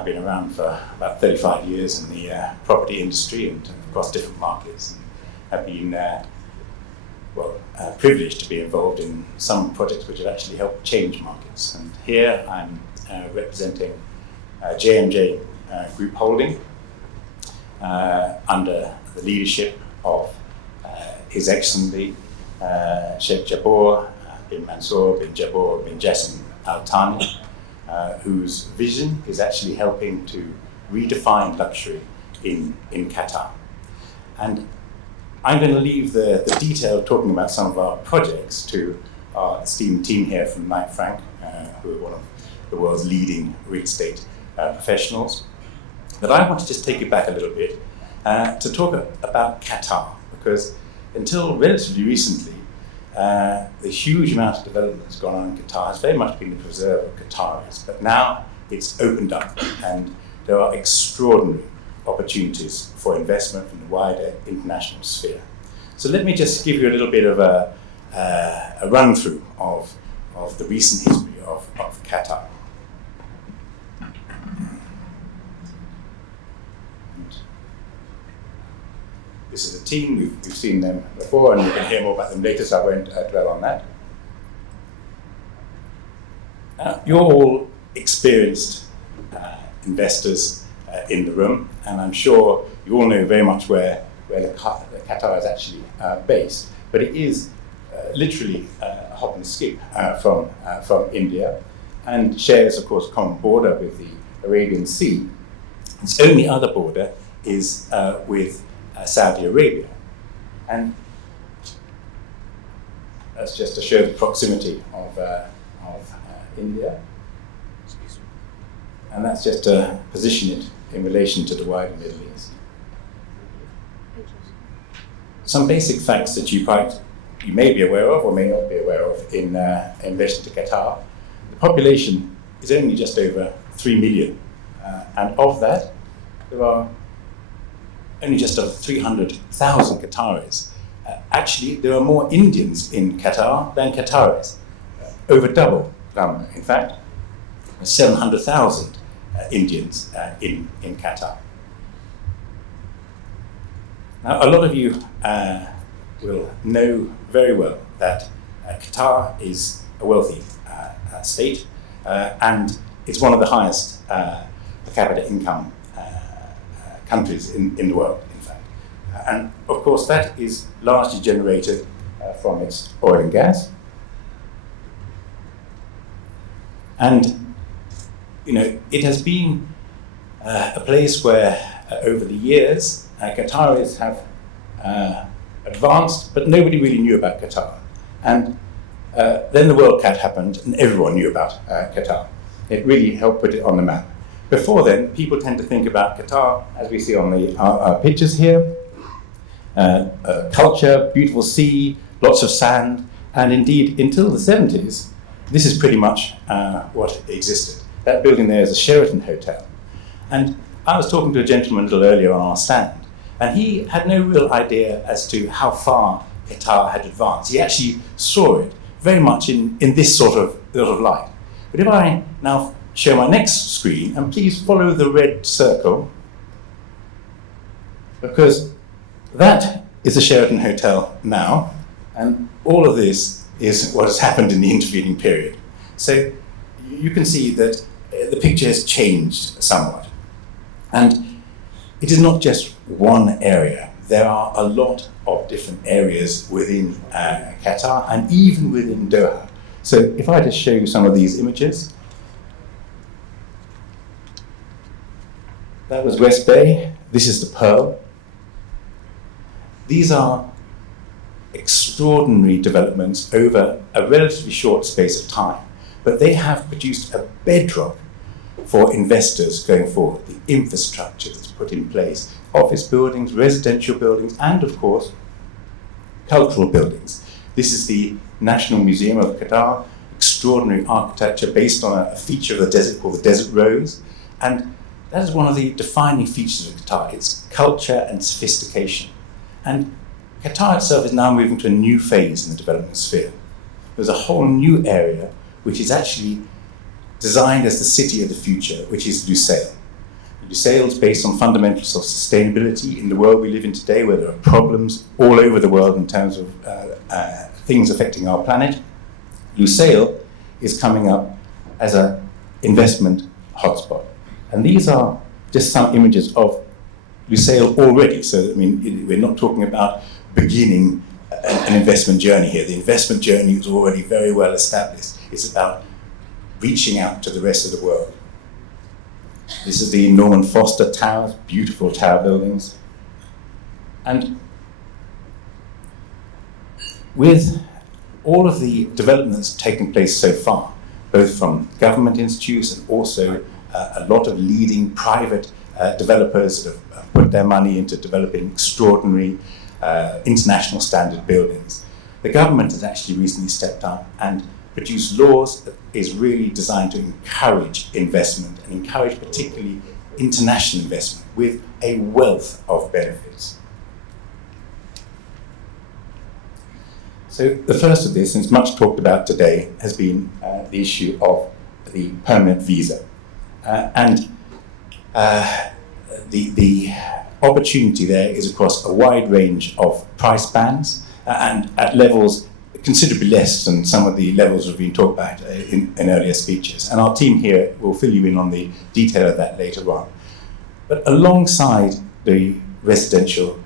I've been around for about 35 years in the property industry and across different markets, and have been privileged to be involved in some projects which have actually helped change markets. And here I'm representing JMJ Group Holding under the leadership of His Excellency Sheikh Jabor bin Mansour bin Jabor bin Jassim Al Thani, whose vision is actually helping to redefine luxury in Qatar. And I'm going to leave the detail of talking about some of our projects to our esteemed team here from Knight Frank, who are one of the world's leading real estate professionals. But I want to just take you back a little bit to talk about Qatar, because until relatively recently, the huge amount of development that's gone on in Qatar has very much been the preserve of Qataris, but now it's opened up and there are extraordinary opportunities for investment from the wider international sphere. So let me just give you a little bit of a run through of the recent history of Qatar. This is a team, we've seen them before and you can hear more about them later, so I won't dwell on that. You're all experienced investors in the room, and I'm sure you all know very much where Qatar is actually based, but it is literally a hop and skip from India, and shares, of course, a common border with the Arabian Sea. Its only other border is with Saudi Arabia, and that's just to show the proximity of India, and that's just to position it in relation to the wider Middle East. Some basic facts that you may be aware of or may not be aware of in relation to Qatar. The population is only just over 3 million, and of that, there are only just over 300,000 Qataris. Actually, there are more Indians in Qatar than Qataris, over double the number. In fact, 700,000 Indians in Qatar. Now, a lot of you will know very well that Qatar is a wealthy state, and it's one of the highest per capita income countries in the world, in fact. And of course, that is largely generated from its oil and gas. And, you know, it has been a place where over the years, Qataris have advanced, but nobody really knew about Qatar. And then the World Cup happened and everyone knew about Qatar. It really helped put it on the map. Before then, people tend to think about Qatar, as we see on our pictures here, culture, beautiful sea, lots of sand, and indeed, until the 70s, this is pretty much what existed. That building there is a Sheraton Hotel. And I was talking to a gentleman a little earlier on our stand, and he had no real idea as to how far Qatar had advanced. He actually saw it very much in this sort of light. But if I now show my next screen, and please follow the red circle, because that is a Sheraton Hotel now, and all of this is what has happened in the intervening period. So you can see that the picture has changed somewhat. And it is not just one area. There are a lot of different areas within Qatar and even within Doha. So if I just show you some of these images. That was West Bay. This is the Pearl. These are extraordinary developments over a relatively short space of time, but they have produced a bedrock for investors going forward. The infrastructure that's put in place, office buildings, residential buildings, and of course, cultural buildings. This is the National Museum of Qatar, extraordinary architecture based on a feature of the desert called the Desert Rose, and that is one of the defining features of Qatar, its culture and sophistication. And Qatar itself is now moving to a new phase in the development sphere. There's a whole new area which is actually designed as the city of the future, which is Lusail. Lusail is based on fundamentals of sustainability in the world we live in today, where there are problems all over the world in terms of things affecting our planet. Lusail is coming up as an investment hotspot. And these are just some images of Lusail already. So, I mean, we're not talking about beginning an investment journey here. The investment journey is already very well established. It's about reaching out to the rest of the world. This is the Norman Foster Towers, beautiful tower buildings. And with all of the development that's taken place so far, both from government institutes and also a lot of leading private developers that have put their money into developing extraordinary international standard buildings, the government has actually recently stepped up and produced laws that is really designed to encourage investment and encourage particularly international investment with a wealth of benefits. So the first of this, and it's much talked about today, has been the issue of the permanent visa. The opportunity there is across a wide range of price bands and at levels considerably less than some of the levels that have been talked about in earlier speeches. And our team here will fill you in on the detail of that later on. But alongside the residential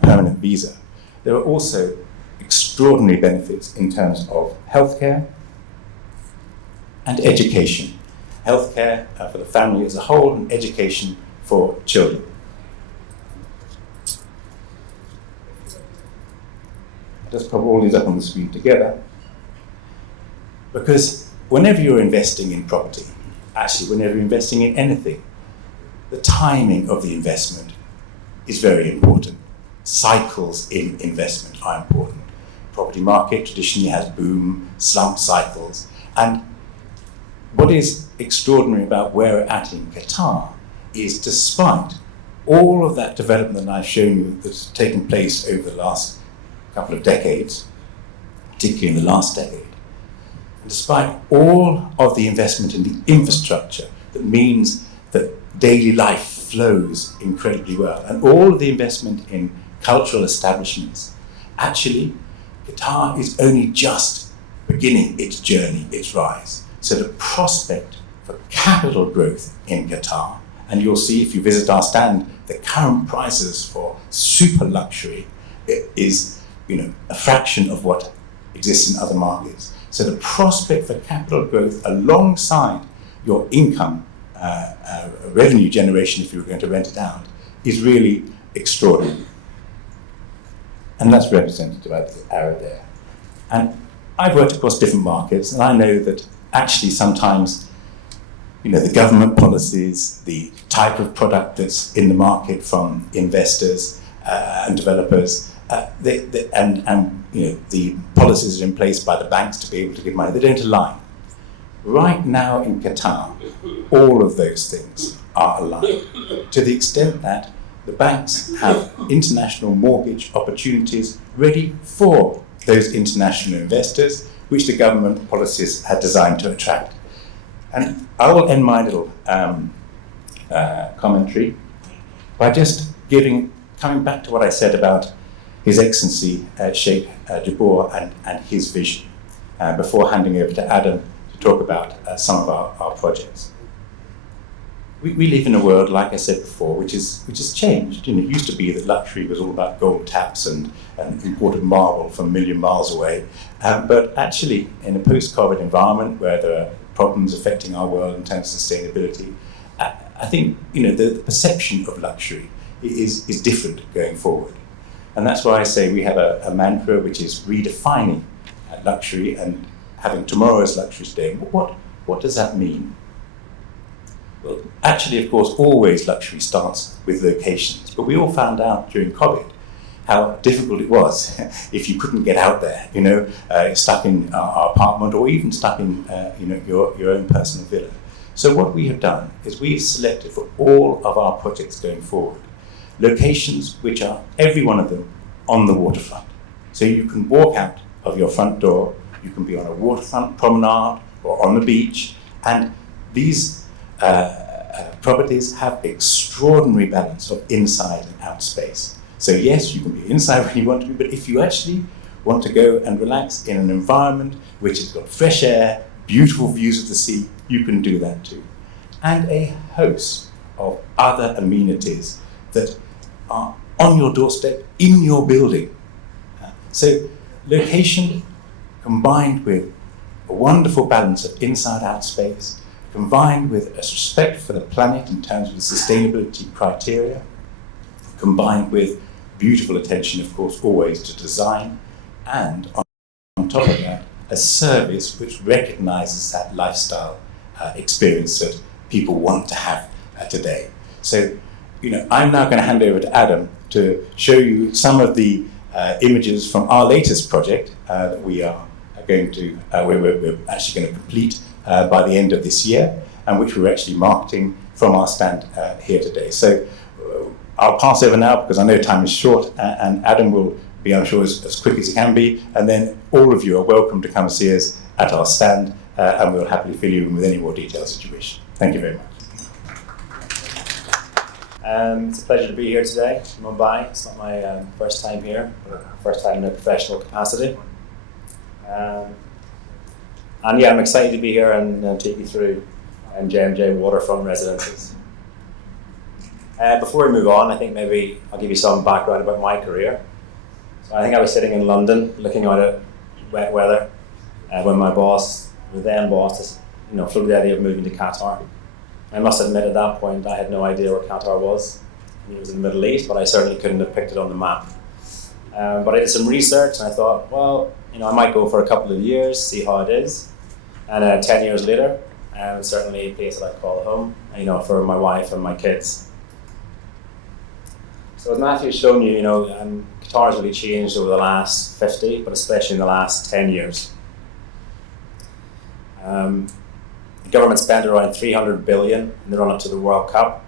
permanent visa, there are also extraordinary benefits in terms of healthcare and education. Healthcare for the family as a whole and education for children. I'll just put all these up on the screen together, because whenever you're investing in property, actually whenever you're investing in anything, the timing of the investment is very important. Cycles in investment are important. Property market traditionally has boom, slump cycles, and what is extraordinary about where we're at in Qatar is, despite all of that development that I've shown you that's taken place over the last couple of decades, particularly in the last decade, and despite all of the investment in the infrastructure that means that daily life flows incredibly well, and all of the investment in cultural establishments, actually, Qatar is only just beginning its journey, its rise. So the prospect for capital growth in Qatar, and you'll see if you visit our stand, the current prices for super luxury is, a fraction of what exists in other markets. So the prospect for capital growth alongside your income, revenue generation if you were going to rent it out, is really extraordinary. And that's represented by the arrow there. And I've worked across different markets, and I know that actually sometimes, the government policies, the type of product that's in the market from investors and developers, the policies are in place by the banks to be able to give money, they don't align. Right now in Qatar, all of those things are aligned to the extent that the banks have international mortgage opportunities ready for those international investors, which the government policies had designed to attract. And I will end my little commentary by just coming back to what I said about His Excellency Sheikh Jabbour and his vision, before handing over to Adam to talk about some of our projects. We live in a world, like I said before, which has changed. It used to be that luxury was all about gold taps and imported marble from a million miles away. But actually, in a post-COVID environment where there are problems affecting our world in terms of sustainability, I think the perception of luxury is different going forward. And that's why I say we have a mantra which is redefining luxury and having tomorrow's luxury today. What does that mean? Well, actually, of course, always luxury starts with locations. But we all found out during COVID how difficult it was if you couldn't get out there, stuck in our apartment or even stuck in your own personal villa. So what we have done is we've selected for all of our projects going forward locations which are, every one of them, on the waterfront. So you can walk out of your front door, you can be on a waterfront promenade or on the beach, and these properties have extraordinary balance of inside and out space. So yes, you can be inside when you want to be, but if you actually want to go and relax in an environment which has got fresh air, beautiful views of the sea, you can do that too. And a host of other amenities that are on your doorstep, in your building. So location combined with a wonderful balance of inside-out space, combined with a respect for the planet in terms of the sustainability criteria, combined with beautiful attention, of course, always to design, and on top of that, a service which recognises that lifestyle experience that people want to have today. So, I'm now going to hand over to Adam to show you some of the images from our latest project that we're actually going to complete by the end of this year, and which we're actually marketing from our stand here today. So I'll pass over now because I know time is short, and Adam will be, I'm sure, as quick as he can be, and then all of you are welcome to come and see us at our stand, and we'll happily fill you in with any more details that you wish. Thank you very much. It's a pleasure to be here today in Mumbai. It's not my first time here, but first time in a professional capacity. And yeah, I'm excited to be here and take you through JMJ waterfront residences. Before we move on, I think maybe I'll give you some background about my career. So I think I was sitting in London looking out at wet weather when my boss, the then boss, floated the idea of moving to Qatar. I must admit at that point I had no idea where Qatar was. I knew it was in the Middle East, but I certainly couldn't have picked it on the map. But I did some research and I thought, well, I might go for a couple of years, see how it is. And 10 years later, it's certainly a place that I call home, for my wife and my kids. So as Matthew's shown you, Qatar has really changed over the last 50, but especially in the last 10 years. The government spent around 300 billion in the run-up to the World Cup,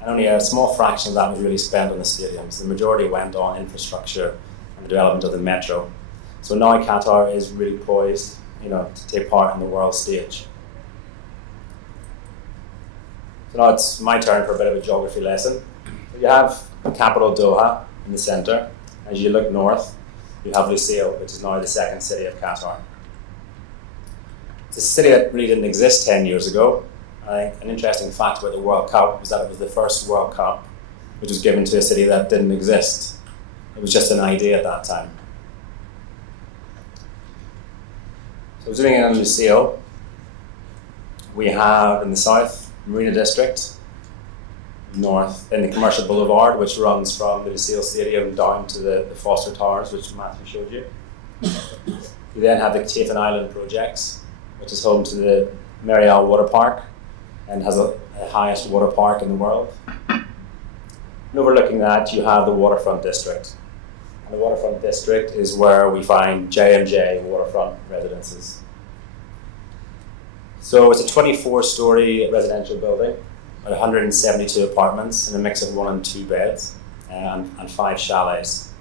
and only a small fraction of that was really spent on the stadiums. The majority went on infrastructure and the development of the metro. So now Qatar is really poised, to take part in the world stage. So now it's my turn for a bit of a geography lesson. So you have the capital Doha in the center. As you look north, you have Lusail, which is now the second city of Qatar. It's a city that really didn't exist 10 years ago. I think an interesting fact about the World Cup was that it was the first World Cup which was given to a city that didn't exist. It was just an idea at that time. So zooming in on Lusail, we have in the south, Marina District, north, in the Commercial Boulevard, which runs from the Lusail Stadium down to the Foster Towers, which Matthew showed you. You then have the Tafen Island projects, which is home to the Merial Water Park and has the highest water park in the world. And overlooking that, you have the Waterfront District. And the Waterfront District is where we find JMJ waterfront residences. So it's a 24-story residential building, with 172 apartments in a mix of 1 and 2 beds and 5 chalets.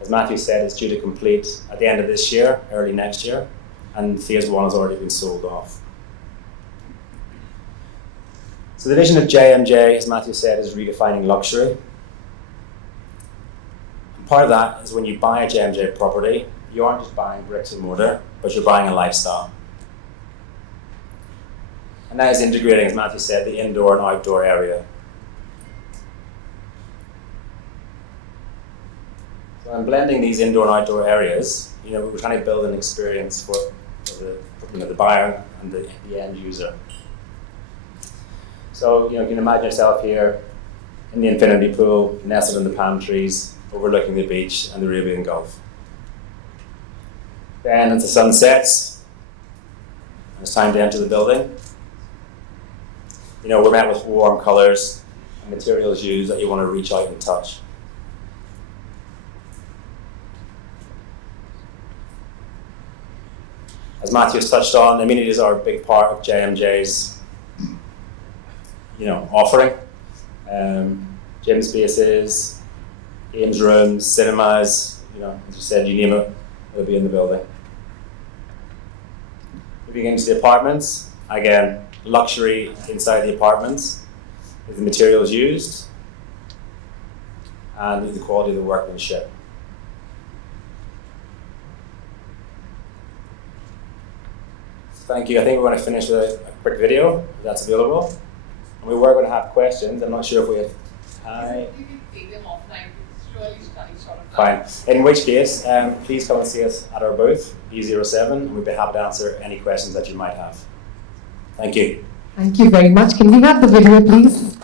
As Matthew said, it's due to complete at the end of this year, early next year, and phase 1 has already been sold off. So the vision of JMJ, as Matthew said, is redefining luxury. And part of that is when you buy a JMJ property, you aren't just buying bricks and mortar, but you're buying a lifestyle. And that is integrating, as Matthew said, the indoor and outdoor area. So in blending these indoor and outdoor areas, we're trying to build an experience for the buyer and the end user. So you can imagine yourself here in the infinity pool, nestled in the palm trees, overlooking the beach and the Arabian Gulf. Then as the sun sets, and it's time to enter the building. We're met with warm colours and materials used that you want to reach out and touch. As Matthew's touched on, amenities are a big part of JMJ's offering. Gym spaces, games rooms, cinemas, as you said, you name it, it'll be in the building. Moving into the apartments, again, luxury inside the apartments. is the materials used and the quality of the workmanship. So thank you. I think we're going to finish with a quick video, if that's available. And we were going to have questions. I'm not sure if we have time. You can take them offline. Surely study sort of. Fine. In which case, please come and see us at our booth, E07, and we'd be happy to answer any questions that you might have. Thank you. Thank you very much. Can we have the video, please?